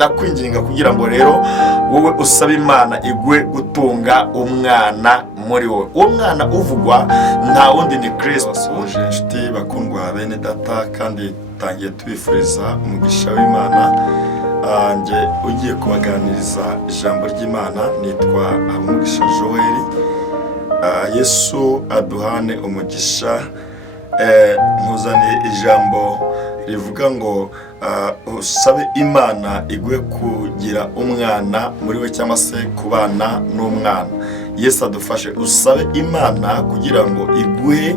ndakwinginga kugira ngo rero wowe usaba Imana igwe gutunga umwana muri wowe. Uwo mwana uvugwa nta wundi ni Kristo. Uje inshuti bakundwa bene data, kandi tangiye tubifuriza umugisha w'Imana. Nge ugiye kubaganiriza ijambo ry'Imana nitwa Habumugisha Joel. Yesu aduhane umugisha. Nkuzaniye ijambo rivuga ngo usabe Imana igwe kugira umwana muri we, cyangwa se kubana n'umwana. Yesu adufashe usabe Imana kugira ngo iguhe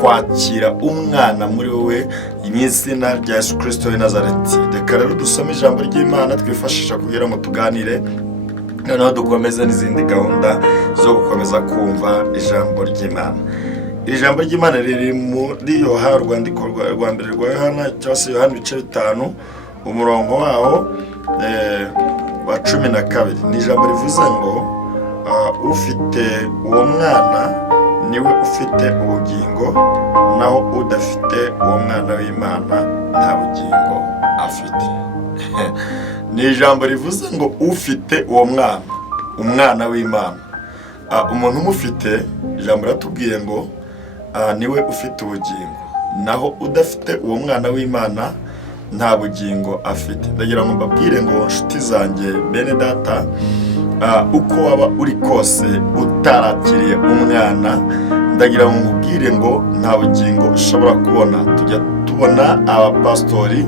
kwakira umwana muri wowe mu izina rya Yesu Kristo w'i Nazareti. Reka rero dusome ijambo ry'Imana twifashisha kugira ngo tuganire, noneho dukomeze n'izindi gahunda zo gukomeza kumva ijambo ry'Imana. Ijambo ry'Imana riri muri Yohana, urwandiko rwa mbere rwa Yohana, cyangwa se Yohana ibice 5 umurongo waho wa 12. Ni ijambo rivuze ngo ufite uwo mwana niwe ufite ubugingo, naho udafite uwo mwana w'Imana nta bugingo afite. Ni ijambo rivuze ngo ufite uwo mwana, umwana w'Imana, umuntu umufite, ijambo ratubwiye ngo niwe ufite ubugingo, naho udafite uwo mwana w'Imana nta bugingo afite. Ndagira ngo mbabwire ngo nshuti zanjye bene data, uko waba uri kose utarakiriye umwana, ndagira ngo nkubwire ngo nta bugingo ushobora kubona. Tujya tubona abapastori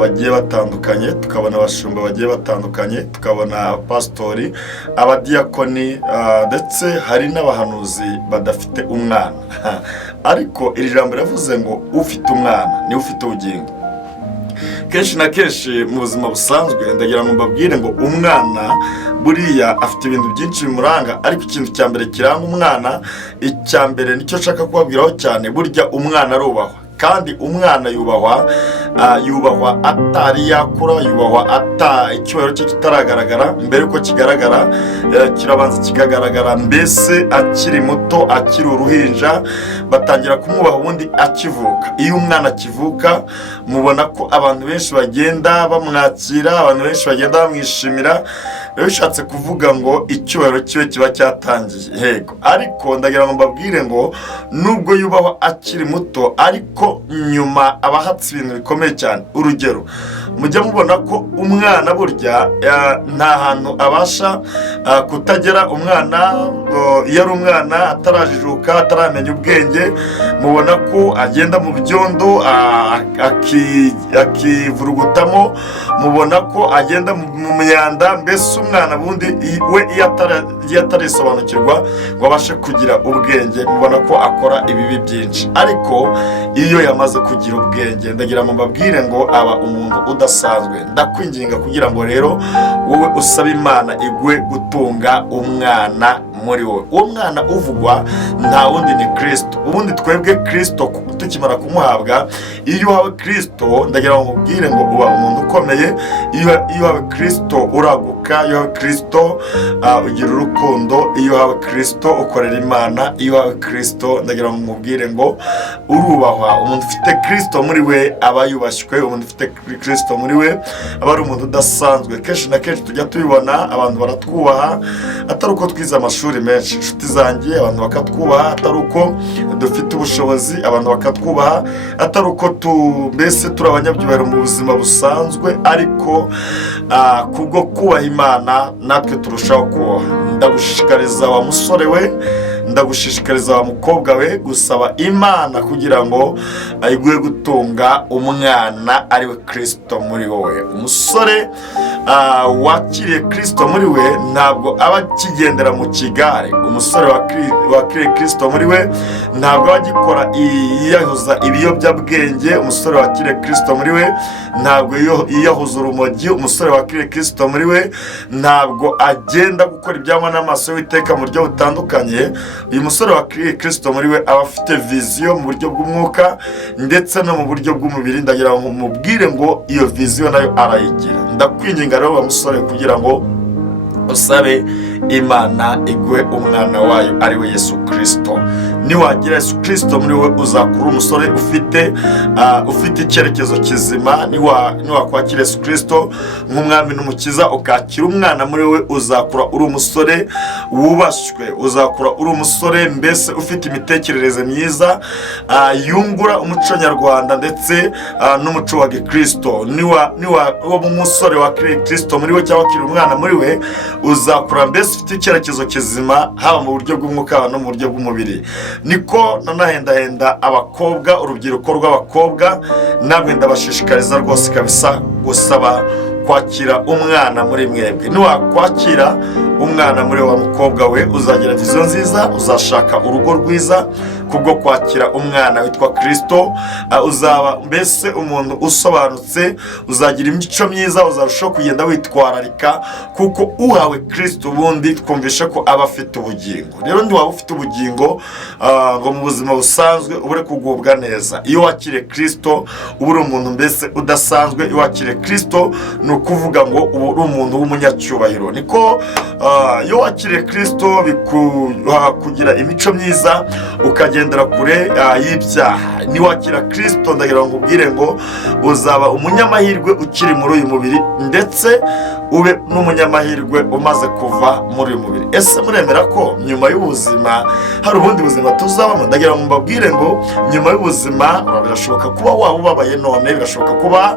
bagiye batandukanye, tukabona abashumba bagiye batandukanye, tukabona abapastori, abadiyakoni, ndetse hari n'abahanuzi badafite umwana. Ariko iri jambo riravuze ngo ufite umwana niwe ufite ubugingo. Kenshi na kenshi mu buzima busanzwe, ndagira ngo mbabwire ngo umwana buriya afite ibintu byinshi bimuranga, ariko ikintu cya mbere kiranga umwana, icya mbere nicyo nshaka kubabwiraho cyane, burya umwana arubahwa. Kandi umwana yubahwa atari yakura, yubahwa icyubahiro cye kitaragaragara. Mbere uko kigaragara, kirabanza kikagaragara mbese akiri muto, akiri uruhinja, batangira kumwubaha ubundi akivuka. Iyo umwana akivuka, mubona ko abantu benshi bagenda bamwakira, abantu benshi bagenda bamwishimira. Rero bishatse kuvuga ngo icyubahiro kibe kiba cyatangiye. Yego, ariko ndagira ngo mbabwire ngo nubwo yubahwa akiri muto, ariko nyuma abahatse ibintu bikomeye cyane. Urugero, mujya mubona ko umwana burya nta hantu abasha kutagera. Umwana iyo ari umwana atarajijuka, ataramenya ubwenge, mubona ko agenda mu byondo akivurugutamo, mubona ko agenda mu myanda. Mbese umwana bundi we iyo atarisobanukirwa ngo abashe kugira ubwenge, mubona ko akora ibibi byinshi. Ariko iyo yamaze kugira ubwenge, ndagira ngo mbabwire ngo aba umuntu udasanzwe. Ndakwinginga kugira ngo rero wowe usabe Imana igwe gutunga umwana muri wowe. Uwo mwana uvugwa nta wundi ni Kristo. Ubundi twebwe Kristo tukimara kumuhabwa, iyo uhawe Kristo, ndagira ngo nkubwire ngo uba umuntu ukomeye. Iyo uhawe Kristo uraguka, iyo uhawe Kristo ugira urukundo, iyo uhawe Kristo ukorera Imana, iyo uhawe Kristo, ndagira ngo nkubwire ngo urubahwa. Umuntu ufite Kristo muri we aba yubashywe, umuntu ufite Kristo muri we aba ari umuntu udasanzwe. Kenshi na kenshi tujya tubibona, abantu baratwubaha atari uko twize amashuri menshi. Inshuti zanjye, abantu bakatwubaha atari uko dufite ubushobozi, abantu bakatwubaha atari uko mbese turi abanyabyubahiro mu buzima busanzwe, ariko kubwo kubaha Imana natwe turushaho kubaha. Ndagushishikariza wa musore we, ndagushishikariza wa mukobwa we, gusaba Imana kugira ngo ayiguhe gutunga umwana ariwe Kristo muri wowe. Umusore wakiriye Kristo muri we ntabwo aba akigendera mu kigare. Umusore wakiriye Kristo muri we ntabwo aba agikora yiyahuza ibiyobyabwenge. Umusore wakiriye Kristo muri we ntabwo yiyahuza urumogi. Umusore wakiriye Kristo muri we ntabwo agenda gukora ibyangwa n'amaso y'Uwiteka mu buryo butandukanye. Uyu musore wakiriye Kristo muri we aba afite viziyo mu buryo bw'umwuka ndetse no mu buryo bw'umubiri. Ndagira ngo mubwire ngo iyo viziyo nayo arayigira. Ndakwinginga rero wa musore kugira ngo usabe Imana iguhe umwana wayo ari we Yesu Kristo. niwagira Yesu Kristo muri wowe uzakura umusore ufite icyerekezo kizima. Niwakwakira Yesu Kristo nk'umwami n'umukiza, ukakira umwana muri wowe, uzakura uri umusore wubashywe, uzakura uri umusore mbese ufite imitekerereze myiza yungura umuco nyarwanda ndetse n'umuco wa Gikristo. Niba umusore wakiriye Kristo muri we cyangwa wakiriye umwana muri we, uzakura mbese ufite icyerekezo kizima, haba mu buryo bw'umwuka no mu buryo bw'umubiri. Niko nanahendahenda abakobwa, urubyiruko rw'abakobwa, namwe ndabashishikariza rwose kabisa gusaba kwakira umwana muri mwebwe. Niwakwakira umwana muri wa mukobwa we, uzagira vision nziza, uzashaka urugo rwiza kubwo kwakira umwana witwa Kristo. Uzaba mbese umuntu usobanutse, uzagira imico myiza, uzarushaho kugenda witwararika, kuko uhawe Kristo ubundi twumvishe ko aba afite ubugingo. Rero ndi waba ufite ubugingo ngo mu buzima busanzwe ubure kugubwa neza. Iyo wakiriye Kristo uba uri umuntu mbese udasanzwe. Iyo wakiriye Kristo ni ukuvuga ngo uba uri umuntu w'umunyacyubahiro. Niko iyo wakiriye Kristo bikuha kugira imico myiza, ukagendera kure y'ibyaha. Niwakira Kristo ndagira ngo ubwire ngo uzaba umunyamahirwe ukiri muri uyu mubiri, ndetse ube n'umunyamahirwe umaze kuva muri uyu mubiri. Ese muremera ko nyuma y'ubuzima hari ubundi buzima tuzabamo? Ndagira ngo mbabwire ngo nyuma y'ubuzima birashoboka kuba waba ubabaye none, birashoboka kuba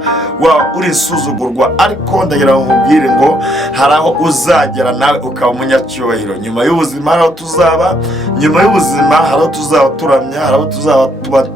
uri isuzugurwa, ariko ndagira ngo mbabwire ngo hari aho uzagera nawe ukaba umunyacyubahiro. Nyuma y'ubuzima hari aho tuzaba, nyuma y'ubuzima hari aho tuzaba turamya, hari aho tuzaba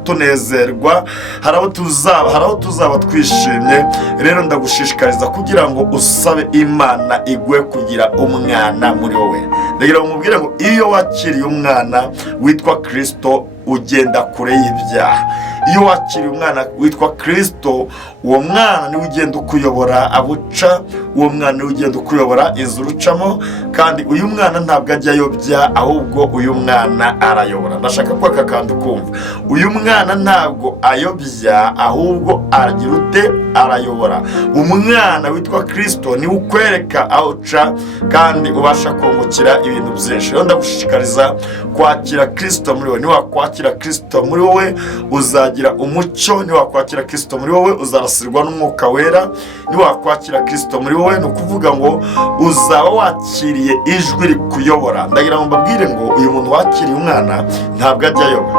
tunezerwa, hari aho tuzaba twishimye. Rero ndagushishikariza kugira ngo usabe Imana igwe kugira umwana muri wowe. Ndagira ngo mubwire ngo iyo wakiriye umwana witwa Kristo ugenda kure y'ibyaha. Iyo wakiriye umwana witwa Kristo, uwo mwana niwe ugenda ukuyobora abuca, uwo mwana niwe ugenda ukuyobora inzira ucamo, kandi uyu mwana ntabwo ajya ayobya, ahubwo uyu mwana arayobora. Ndashaka ko aka kantu kumva, uyu mwana ntabwo ayobya, ahubwo aragira ute? Arayobora. Umwana witwa Kristo niwe ukwereka aho uca, kandi ubasha kungukira ibintu byinshi. Rero ndagushishikariza kwakira Kristo muri wowe. Niwakwakira Kristo muri wowe uzagira umucyo, niwakwakira Kristo muri wowe uzarasirwa n'umwuka wera, niwakwakira Kristo muri wowe ni ukuvuga ngo uzaba wakiriye ijwi rikuyobora. Ndagira ngo mbabwire ngo uyu muntu wakiriye umwana ntabwo ajya ayoba.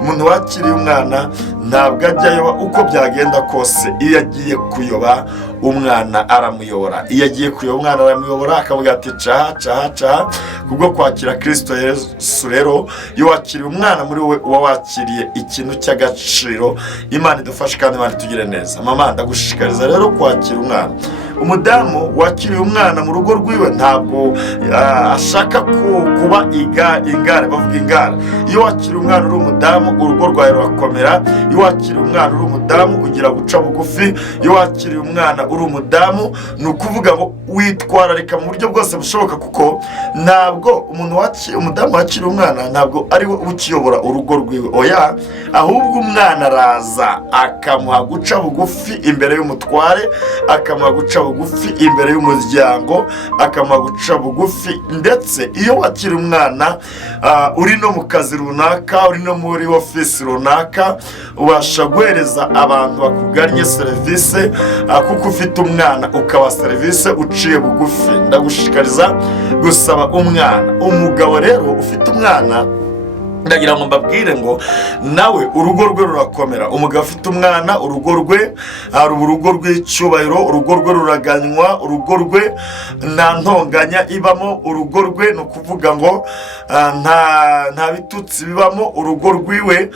Umuntu wakiriye umwana ntabwo ajya ayoba uko byagenda kose. Iyo agiye kuyoba umwana aramuyobora, iyo agiye kuyoba umwana aramuyobora, akavuga ati caha. Kubwo kwakira Kristo Yesu rero, iyo wakiriye umwana muri wowe uba wakiriye ikintu cy'agaciro. Imana idufashe kandi Imana itugire neza. Mama, ndagushishikariza rero kwakira umwana. Umudamu wakiriye umwana mu rugo rwiwe ntabwo ashaka kuba ingare, bavuga ingare. Iyo wakiriye umwana uri umudamu, urugo rwawe rurakomera. Iyo wakiriye umwana uri umudamu ugira guca bugufi. Iyo wakiriye umwana uri umudamu ni ukuvuga ngo witwararika mu buryo bwose bushoboka, kuko ntabwo umudamu wakiriye umwana ntabwo ari we ukiyobora urugo rwiwe, oya, ahubwo umwana araza akamuha guca bugufi imbere y'umutware, akamuha guca bugufi imbere y'umuryango, akamuha guca bugufi. Ndetse iyo wakiriye umwana uri no mu kazi runaka, uri no muri ofisi runaka, ubasha guhereza abantu bakugannye serivisi, kuko ufite umwana ukaba serivisi uciye bugufi. Ndagushishikariza gusaba umwana. Umugabo rero ufite umwana, ndagira ngo mbabwire ngo nawe urugo rwe rurakomera. Umugabo afite umwana, urugo rwe ari urugo rw'icyubahiro, urugo rwe ruraganywa, urugo rwe nta ntonganya ibamo, urugo rwe ni ukuvuga ngo nta bitutsi bibamo, urugo rwiwe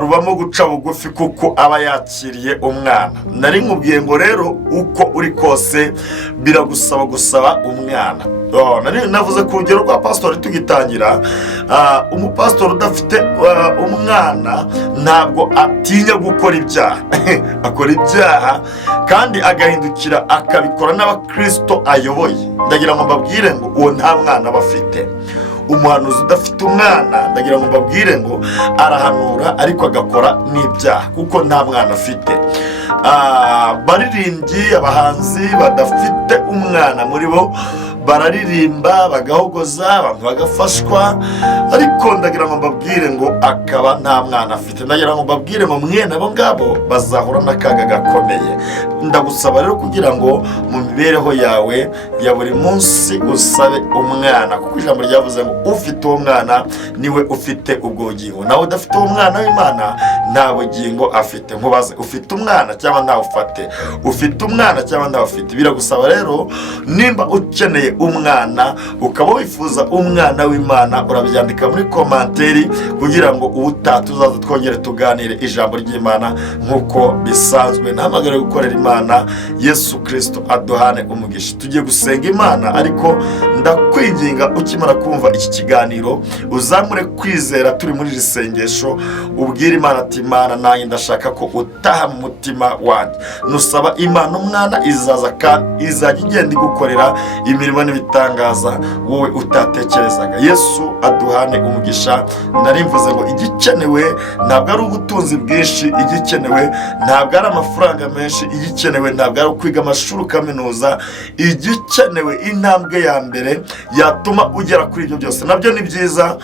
rubamo guca bugufi, kuko aba yakiriye umwana. Nari nkubwiye ngo rero uko uri kose biragusaba gusaba umwana. Navuze ku rugero rwa pasitori tugitangira, umupasitori udafite umwana ntabwo atinya gukora ibyaha. Akora ibyaha kandi agahindukira akabikora n'abakristo ayoboye. Ndagira ngo mbabwire ngo uwo nta mwana aba afite. Umuhanuzi udafite umwana, ndagira ngo mbabwire ngo arahanura ariko agakora n'ibyaha, kuko nta mwana afite. Baririmbyi, abahanzi badafite umwana muri bo bararirimba bagahogoza, abantu bagafashwa, ariko ndagira ngo mbabwire ngo akaba nta mwana afite. Ndagira ngo mbabwire ngo mwene abo ngabo bazahura n'akaga gakomeye. Ndagusaba rero kugira ngo mu mibereho yawe ya buri munsi usabe umwana, kuko ijambo ryavuze ngo ufite uwo mwana niwe ufite ubwo bugingo, nawe udafite uwo mwana w'Imana nta bugingo afite. Nkubaze, ufite umwana cyangwa ntawe ufite? Ufite umwana cyangwa ntawe ufite? Biragusaba rero, nimba ukeneye umwana ukaba wifuza umwana w'Imana, urabyandika muri komanteri kugira ngo ubutaha tuzaza twongere tuganire ijambo ry'Imana nk'uko bisanzwe. Nahamagara gukorera Imana. Yesu Kristo aduhane umugisha. Tugiye gusenga Imana, ariko ndakwinginga ukimara kumva iki kiganiro uzamure kwizera turi muri iri sengesho, ubwire Imana ati Imana, nanjye ndashaka ko utaha mu mutima wanjye. Nusaba Imana umwana, izaza kandi izajya igenda igukorera imirimo n'ibitangaza wowe utatekerezaga. Yesu aduhane umugisha. Narimvuze ngo igikenewe ntabwo ari ubutunzi bwinshi, igikenewe ntabwo ari amafaranga menshi, igikenewe ntabwo ari ukwiga amashuri kaminuza, igikenewe intambwe ya mbere yatuma ugera kuri ibyo byose. Nabyo ni byiza,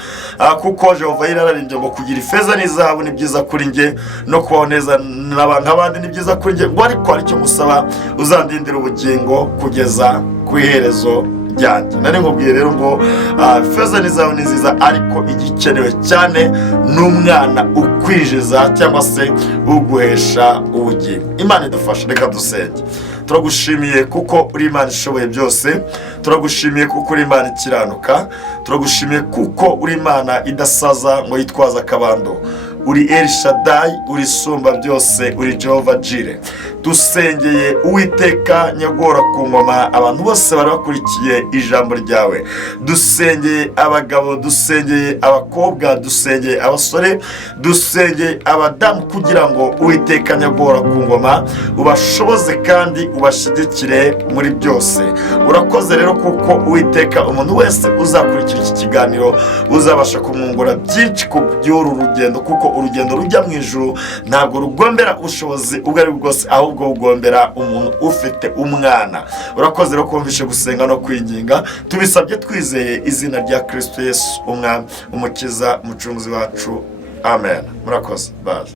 kuko Jehova yararirimbye ngo kugira ifeza n'izahabu ni byiza kuri njye, no kubaho neza nk'abandi ni byiza kuri njye, ngo ariko hari icyo musaba, uzandindira ubugingo kugeza ku iherezo ryanjye. Nari nkubwiye rero ngo ifeza n'izahabu ni nziza, ariko igikenewe cyane n'umwana ukwijeza cyangwa se uguhesha ubugingo. Imana idufashe. Reka dusenge. Turagushimiye kuko uri Imana ishoboye byose, turagushimiye kuko uri Imana ikiranuka, turagushimiye kuko uri Imana idasaza ngo yitwaza akabando, uri El Shaddai, uri Sumba byose, uri Jehova Jire. Dusengeye Uwiteka nyagora ku ngoma abantu bose bari bakurikiye ijambo ryawe. Dusengeye abagabo, dusengeye abakobwa, dusengeye abasore, dusengeye abadamu, kugira ngo Uwiteka nyagora ku ngoma ubashoboze kandi ubashyigikire muri byose. Urakoze rero kuko Uwiteka umuntu wese uzakurikira iki kiganiro uzabasha kumwungura byinshi ku by'uru rugendo, kuko urugendo rujya mu ijuru ntabwo rugombera ubushobozi ubwo ari bwo bwose, ahubwo ugombera umuntu ufite umwana. Urakoze rero kumvishe gusenga no kwinginga, tubisabye twizeye izina rya Kristo Yesu, umwami, umukiza, umucunguzi wacu. Amen. Murakoze. Bye.